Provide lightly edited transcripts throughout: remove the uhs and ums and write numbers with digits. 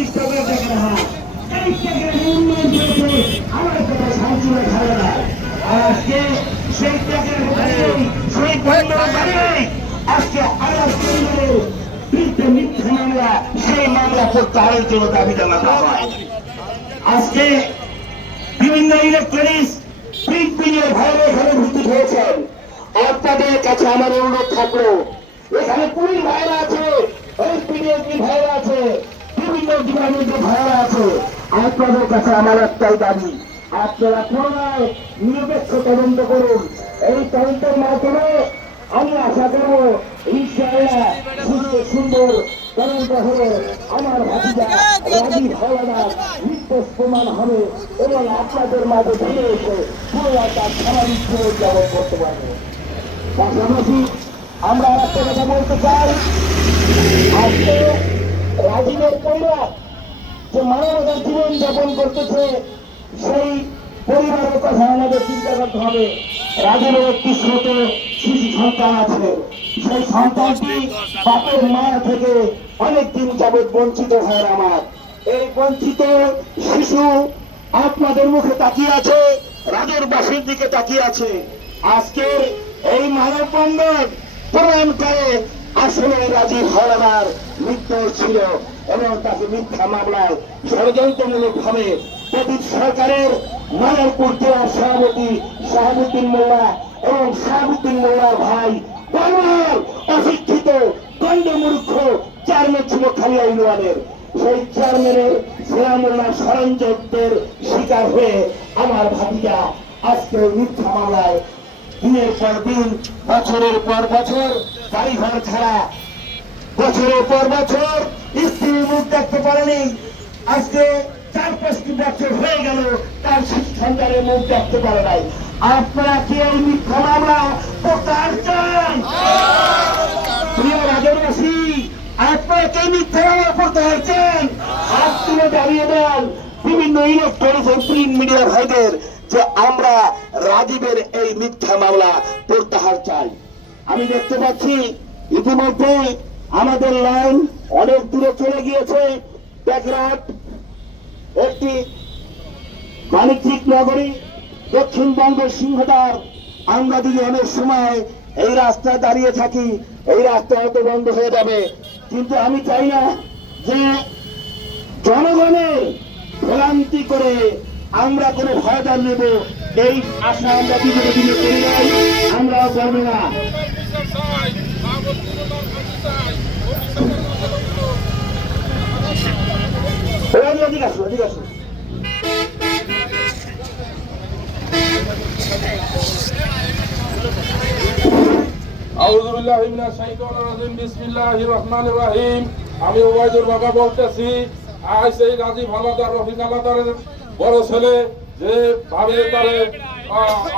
প্রতিষ্ঠা করে দেখে না এই টাকার উন্নয়ন করেছে আমার কথা শান্তিরা খাবে না। আর আজকে সেই টাকার সেই বন্ধের দাঁড়িয়ে আজকে আলাদা কেন্দ্রের বিরুদ্ধে মিথ্যা মামলা সেই মামলা প্রত্যাহারের জন্য দাবি জানানো হয়। আজকে বিভিন্ন ইলেকট্রনিক্স প্রিন্ট মিডিয়ার ভাইরা এখানে উপস্থিত হয়েছেন। আপনাদের কাছে আমার অনুরোধ থাকলো, এখানে পুলিশ ভাইরা আছে, এসপিডিএসপি ভাইরা আছে, বিভিন্ন ডিপার্টমেন্টের ভাইরা আছে। আপনাদের কাছে আমার একটাই দাবি, আপনারা পুনরায় নিরপেক্ষ তদন্ত করুন। এই তদন্তের মাধ্যমে আমি আশা করবো ইনশাআল্লাহ সুন্দর তদন্ত হবে, আমার ভাতিজা রাজীব হাওলাদার নির্দোষ প্রমাণ হবে এবং আপনাদের মাঝে ফিরে এসে পুনরায় তার স্বাভাবিক জীবনযাপন করতে পারবে। পাশাপাশি আমরা একটা কথা বলতে চাই, আজকে রাজীবের পরিবার যে মানবতার জীবন যাপন করতেছে সেই পরিবারের কথা আমাদের চিন্তা করতে হবে। রাজীবের একটি ছোট শিশু সন্তান আছে, সেই সন্তানটি বাপের মায়া থেকে অনেকদিন যাবৎ বঞ্চিত হয়। আমার এই বঞ্চিত শিশু আপনাদের মুখে তাকিয়ে আছে, রাজরবাসীর দিকে তাকিয়ে আছে। আজকের এই মানববন্ধন প্রমাণ করে আসলে রাজীব হাওলাদার নির্দোষ ছিল এবং তাকে মিথ্যা মামলায় ষড়যন্ত্রমূলক ভাবে প্রদীপ সরকারের মাদারপুর জেলার সভাপতি শাহাবুদ্দিন মোল্লা এবং শাহাবুদ্দিন মোল্লার ভাই বাংলার অশিক্ষিত গণ্ডমূর্খ চেয়ারম্যান ছিল খালিয়া ইউনিয়নের, সেই চেয়ারম্যানের সেরামোল্লার ষড়যন্ত্রের শিকার হয়ে আমার ভাতিজা আজকে মিথ্যা মামলায় দিনের পর দিন, বছরের পর বছর বাড়িঘর ছাড়া, বছরের পর বছর স্ত্রীর মুখ দেখতে পারেনি। আজকে 4-5টি বছর হয়ে গেল তার শিশু সন্তানের মুখ দেখতে পারে নাই। আপনারা কি এই মিথ্যা মামলা প্রত্যাহার চান? প্রিয় রাজনবাসী, আপনারা কি মিথ্যা মামলা প্রত্যাহার চান? হাত তুলে দাঁড়িয়ে দেন বিভিন্ন ইলেকট্রনিক্স প্রিন্ট মিডিয়া ভাইদের যে আমরা রাজীবের এই মিথ্যা মামলা প্রত্যাহার চাই। আমি দেখতে পাচ্ছি ইতিমধ্যে আমাদের লাইন অনেক দূরে চলে গিয়েছে। টেকরাট একটি বাণিজ্যিক নগরী, দক্ষিণবঙ্গের সিংহদ্বার। আমরা যদি অনেক সময় এই রাস্তায় দাঁড়িয়ে থাকি, এই রাস্তা হয়তো বন্ধ হয়ে যাবে, কিন্তু আমি চাই না যে জনগণের ভোগান্তি করে আমরা কোনো ভয়দান নেব, এই আশা আমরা বিগত দিনে করি নাই, আমরাও করব না। অধিক আসো, অধিক আসো। আউযু বিল্লাহি মিনাশ শাইতানির রাজিম, বিসমিল্লাহির রহমানির রহিম। আমি ওবায়দুর বাবা বলতেছি। আজ এই রাজীব হাওলাদার, রফিক হাওলাদারের বড় ছেলে যে ভাবে তারে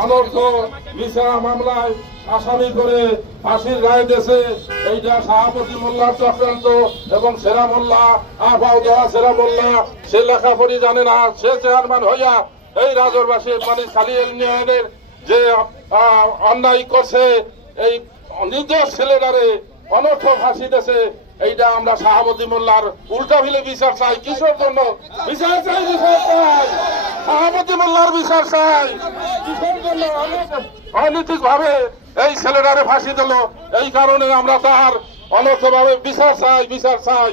অনর্থ মিথ্যা মামলায় আসামি করে ফাঁসির রায় দিয়েছে, এইটা শাহাবুদ্দিন মোল্লার চক্রান্ত এবং সেরা মোল্লা আফাউদ্দোহা সেরা মোল্লা, সে লেখাপড়ি জানে না, সে চেয়ারম্যান হইয়া এই রাজরবাসীর মানে খালি ইউনিয়নের যে অন্যায় করছে, এই নির্দোষ ছেলেটারে অনর্থ ফাঁসি দিয়েছে, এইটা আমরা শাহাবুদ্দিন মোল্লার উল্টা ভিলে বিচার চাই। কিসের জন্য বিচার চাই? বিচার চাই, শাহাবুদ্দিন মোল্লার বিচার চাই। কিসের জন্য? অনৈতিক ভাবে এই ছেলেটারে ফাঁসি দিল, এই কারণে আমরা তার অনর্থ ভাবে বিচার চাই, বিচার চাই।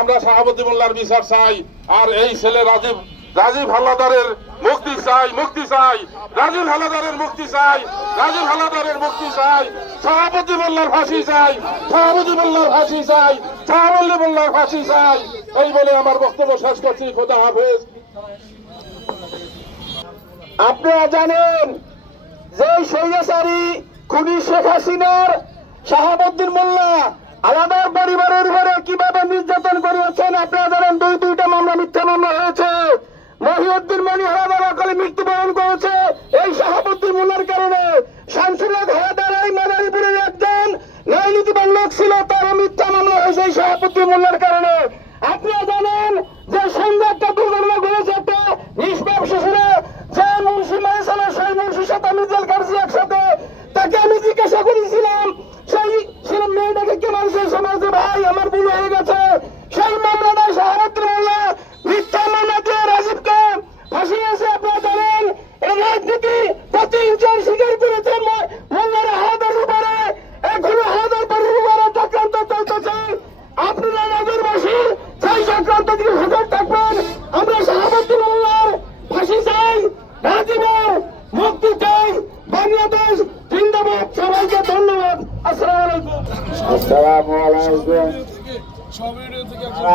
আমরা শাহাবুদ্দিন মোল্লার বিচার চাই। আর এই ছেলে রাজীব হাওলাদারের মুক্তি চাই, মুক্তি চাই, রাজীব হাওলাদারের মুক্তি চাই, রাজীব হাওলাদারের মুক্তি চাই, শাহাবুদ্দিন মোল্লার ফাঁসি চাই, শাহাবুদ্দিন মোল্লার ফাঁসি চাই, শাহাবুদ্দিন মোল্লার ফাঁসি চাই। এই বলে আমার বক্তব্য শেষ করছি। খোদা হাফেজ। আপনারা জানেন যে স্বৈরাচারী খুনি শেখ হাসিনার শাহাবুদ্দিন মোল্লা আলাদার পরিবারের ঘরে কিভাবে নির্যাতন করিয়েছেন আপনারা জানেন। দুইটা মামলা, মিথ্যা মামলা হয়েছে। মহিউদ্দিন মনি হাওলাদার অকালে মৃত্যুবরণ করেছে এই শাহাবুদ্দিন মোল্লার কারণে। শামসুল্লাহ হাওলাদার এই মাদারীপুরের একজন ন্যায়নীতিবান লোক ছিল, তার মিথ্যা মামলা হয়েছে এই শাহাবুদ্দিন মোল্লার কারণে। আপনারা জানেন যে সন্ধ্যা একটা দুর্ঘটনা ঘটেছে, একটা নিষ্পাপ শিশুরে যে মুন্সি মারিয়েছিল, সেই মুন্সির সাথে আমি জেল কাটছি একসাথে। তাকে আমি জিজ্ঞাসা করেছিলাম সেই মেয়েটাকে কে মারছে, সে বলছে ভাই আমার ভুল হয়ে গেছে। সেই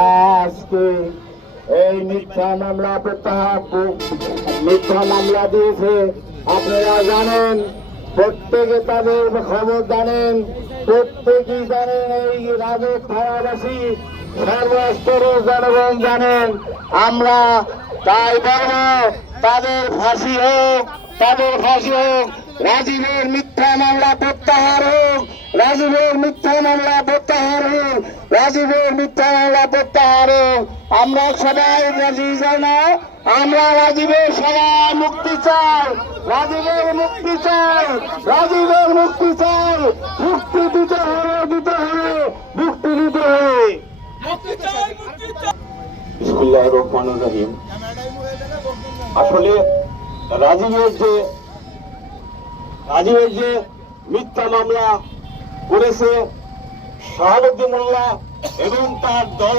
আজকে এই মিথ্যা মামলা মিথ্যা মামলা দিয়েছে। আপনারা জানেন, প্রত্যেকে তাদের খবর জানেন, প্রত্যেকেই জানেন, এই রাজক থানাবাসী সর্বস্তরের জনগণ জানেন। আমরা তাই বলব, তাদের ফাঁসি হোক, তাদের ফাঁসি হোক। রাজীবের মিথ্যা মামলা প্রত্যাহার হোক, রাজীবের মিথ্যা মামলা প্রত্যাহার হোক, রাজীবের মিথ্যা মামলা প্রত্যাহার হোক। আমরা সবাই রাজি চাই না, আমরা রাজীবের সবাই মুক্তি চাই, রাজীবের মুক্তি চাই, রাজীবের মুক্তি চাই। মুক্তি দিতে হবে, দিতে হবে, মুক্তি দিতে হবে। বিসমিল্লাহির রহমানির রহিম। আসলে রাজীবের যে মিথ্যা মামলা করেছে শাহাবুদ্দিন মোল্লা এবং তার দল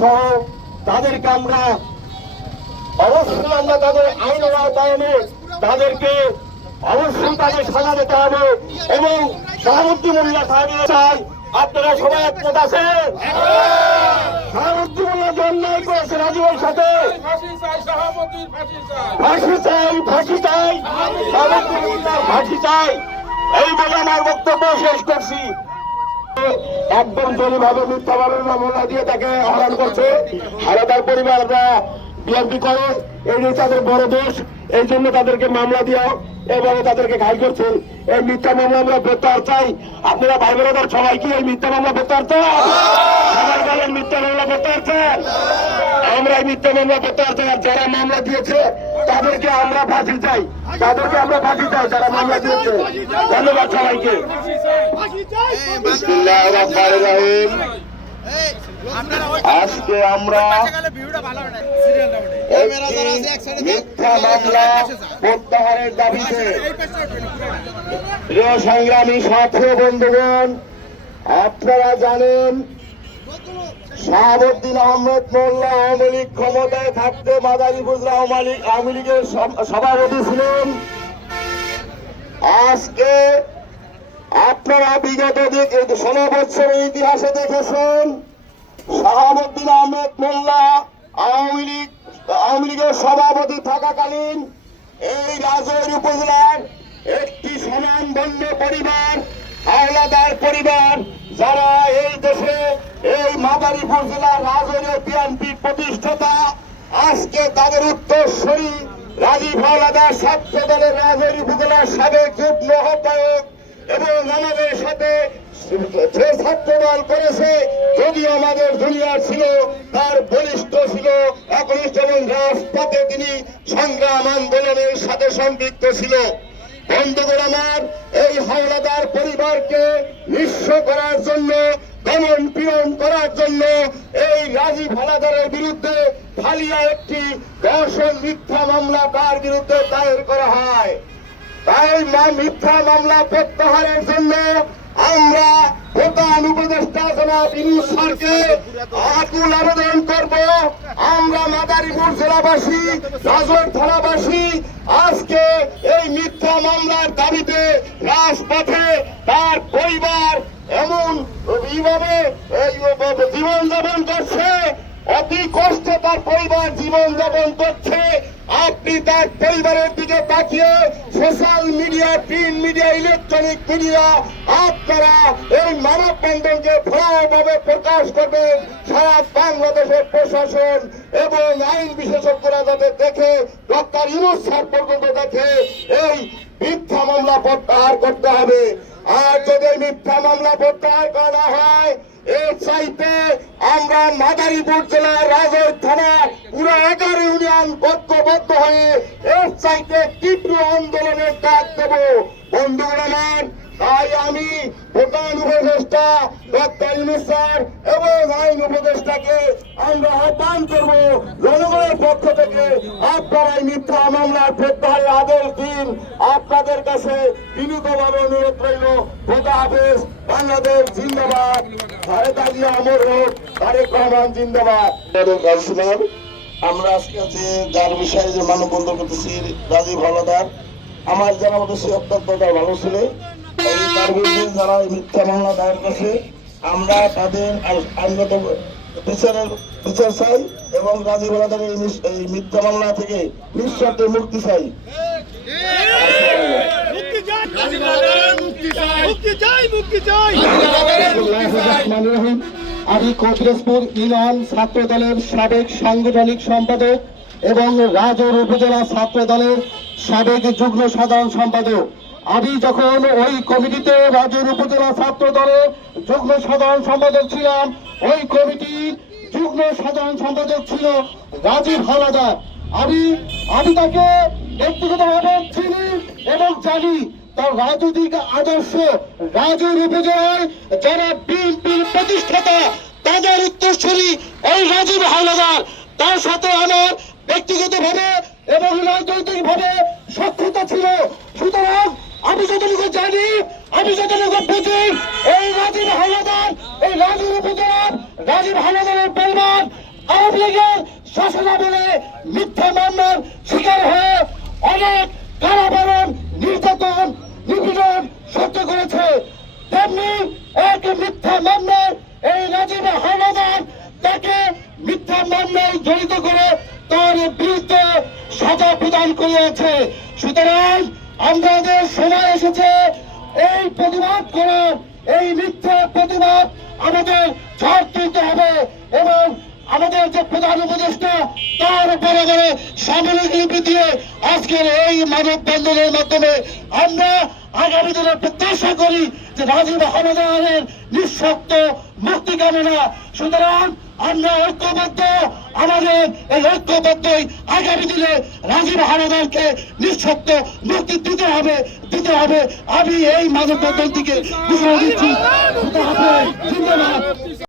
সহ তাদেরকে আমরা অবশ্যই আমরা তাদের আইনের আওতায় তাদেরকে অবশ্যই তাদের সাজা দিতে হবে এবং শাহাবুদ্দিন মোল্লা সাহেবের চাই। আপনারা সবাই একমত আছেন? শাহাবুদ্দিন মোল্লা অন্যায় করেছে রাজীবের সাথে, ফাঁসি চাই, ফাঁসি চাই, শাহাবুদ্দিন মোল্লার ফাঁসি চাই। এই বলে আমার বক্তব্য শেষ করছি। একদম জরুরিভাবে মিথ্যাভাবে মামলা দিয়ে তাকে হয়রান করছে। হারাদার পরিবাররা বিএনপি করে, এই যে তাদের বড় দোষ, এই জন্য তাদেরকে মামলা দিয়া এবং তাদেরকে ঘাই করছেন। এই মিথ্যা মামলা আমরা প্রত্যাহার চাই। আপনারা ভাই বোনেদের সবাই কি এই মিথ্যা মামলা প্রত্যাহার চান? সবাই বলেন মিথ্যা মামলা প্রত্যাহার চান। আমরা এই মিথ্যা মামলা প্রত্যাহার চাই। যারা মামলা দিয়েছে তাদেরকে আমরা ফাঁসি চাই, তাদেরকে আমরা ফাঁসি চাই যারা মামলা দিয়েছে। ধন্যবাদ সবাইকে। বিসমিল্লাহির রহমানির রহিম। আজকে আমরা মিথ্যা মামলা প্রত্যাহারের দাবিতে প্রিয় সংগ্রামী সাথী বন্ধুগণ, আপনারা জানেন শাহাবুদ্দিন আহমেদ মোল্লা আওয়ামী লীগ ক্ষমতায় থাকতে মাদারীপুর আওয়ামী লীগের সভাপতি ছিলেন। আজকে আপনারা বিগত 16 বছরের ইতিহাসে দেখেছেন শাহাবুদ্দিন আহমেদ মোল্লা আওয়ামী লীগের সভাপতি থাকাকালীন এই রাজৈর উপজেলার একটি স্বনামধন্য পরিবার, হাওলাদার পরিবার, যারা এই দেশে এই মাদারীপুর জেলার রাজৈরের বিএনপির প্রতিষ্ঠাতা, আজকে তাদের উত্তরসূরি রাজীব হাওলাদার ছাত্র দলের রাজৈর উপজেলার সাবেক যুগ্ম আহ্বায়ক এবং আমাদের সাথে যে ছাত্র দল করেছে, যদিও আমাদের জুনিয়র ছিল, তার বলিষ্ঠ ছিল, একনিষ্ঠ এবং রাজপথে তিনি সংগ্রাম আন্দোলনের সাথে সম্পৃক্ত ছিল। বন্ধুগণ আমার, এই হাওলাদার পরিবারকে নিঃস্ব করার জন্য, দমন পীড়ন করার জন্য এই রাজীব হাওলাদারের বিরুদ্ধে ফালিয়া একটি ধর্ষণ মিথ্যা মামলা তার বিরুদ্ধে দায়ের করা হয়। তাই মিথ্যা মামলা প্রত্যাহারের জন্য আমরা প্রধান উপদেষ্টা জনাব ইউনূস স্যারকে আকুল আবেদন করব। আমরা মাদারীপুর জেলাবাসী, রাজৈর থানাবাসী আজকে এই মিথ্যা মামলার দাবিতে রাজপথে তার পরিবার এমন এইভাবে জীবনযাপন করছে, অতি কষ্টে তার পরিবার জীবনযাপন করছে। আপনি তার পরিবারের দিকে তাকিয়ে social media, print media, electronic media আপনারা এই মানববন্ধনকে ভয়াবহভাবে প্রকাশ করবেন। সারা বাংলাদেশের প্রশাসন এবং আইন বিশেষজ্ঞরা যাতে দেখে, ডক্টর ইউনূস স্যার পর্যন্ত দেখে, এই মিথ্যা মামলা প্রত্যাহার করতে হবে। আর যদি মিথ্যা মামলা প্রত্যাহার করা হয়, এর চাইতে আমরা মাদারীপুর জেলার রাজৈর থানা পুরো 11 ইউনিয়ন ঐক্যবদ্ধ হয়ে এর চাইতে তীব্র আন্দোলনের ডাক দেব। বন্ধুগণ আমার, তাই আমি প্রধান উপদেষ্টা ডক্টর ইউনূস স্যার এবং আইন উপদেষ্টাকে আমরা আহ্বান করব, জনগণের পক্ষ থেকে আপনারা এই মিথ্যা মামলার প্রত্যাহারের আদেশ দিন। আপনাদের কাছে বিনীতভাবে অনুরোধ রইল। খোদা হাফেজ। বাংলাদেশ জিন্দাবাদ। তারেক জিয়া অমর হোক। তারেক রহমান জিন্দাবাদ। আমরা আজকে যে যার বিষয়ে যে মানববন্ধন করতেছি, রাজীব হাওলাদার, আমার জানা মতো সে অত্যন্ত ভালো ছিল। তার বিরুদ্ধে যারা মিথ্যা মামলা দায়ের করছে, আমরা তাদের আইনগত বিচার চাই এবং রাজীব হাওলাদারের এই মিথ্যা মামলা থেকে নিঃশর্তে মুক্তি চাই। আমি কপিরোজপুর ইউনিয়ন ছাত্র দলের সাবেক সাংগঠনিক সম্পাদক এবং রাজৌর উপজেলা ছাত্র দলের সাবেক যুগ্ম সাধারণ সম্পাদক। আমি যখন ওই কমিটিতে রাজৌর উপজেলা ছাত্র দলের যুগ্ম সাধারণ সম্পাদক ছিলাম, ওই কমিটির যুগ্ম সাধারণ সম্পাদক ছিল রাজীব হাওলাদার। আমি তাকে ব্যক্তিগতভাবে চিনি এবং জানি। তার রাজনৈতিক আদর্শ রাজৌর উপজেলায় যারা বিএনপির প্রতিষ্ঠাতা তাদের উত্তরসূরি এই রাজীব হাওলাদার। তার সাথে আমার ব্যক্তিগতভাবে এবং রাজনৈতিকভাবে সখ্যতা ছিল। সুতরাং আমি যতটুকু জানি, আমি যতটুকু বুঝি, এই রাজীব হাওলাদার, এই রাজৌর উপজেলার রাজীব হাওলাদারের পরিবার আওয়ামী লীগের শাসনামলে মিথ্যা মামলার শিকার হয়ে অনেক কারাবরণ, নির্যাতন, নিপীড়ন সহ্য করেছে। তেমনি এক মিথ্যা মামলায় এই রাজীব হাওলাদার তাকে মিথ্যা মামলায় জড়িত করে তার বিরুদ্ধে সাজা প্রদান করিয়াছে। সুতরাং আমাদের সময় এসেছে এই প্রতিবাদ করার, এই মিথ্যা প্রতিবাদ আমাদের ঝড় তুলতে হবে এবং আমাদের যে প্রধান উপদেষ্টা তার বরাবরে সামরিক লিপি দিয়ে আজকের এই মানববন্ধনের মাধ্যমে আমরা আগামী দিনে প্রত্যাশা করি যে রাজীব হাওলাদারের নিঃশর্ত মুক্তি কামনা। সুতরাং আমরা ঐক্যবদ্ধ, আমাদের এই ঐক্যবদ্ধই আগামী দিনে রাজীব হাওলাদারকে নিঃশর্ত মুক্তি দিতে হবে। আমি এই মানববন্ধন থেকে ঘোষণা দিচ্ছি। ধন্যবাদ।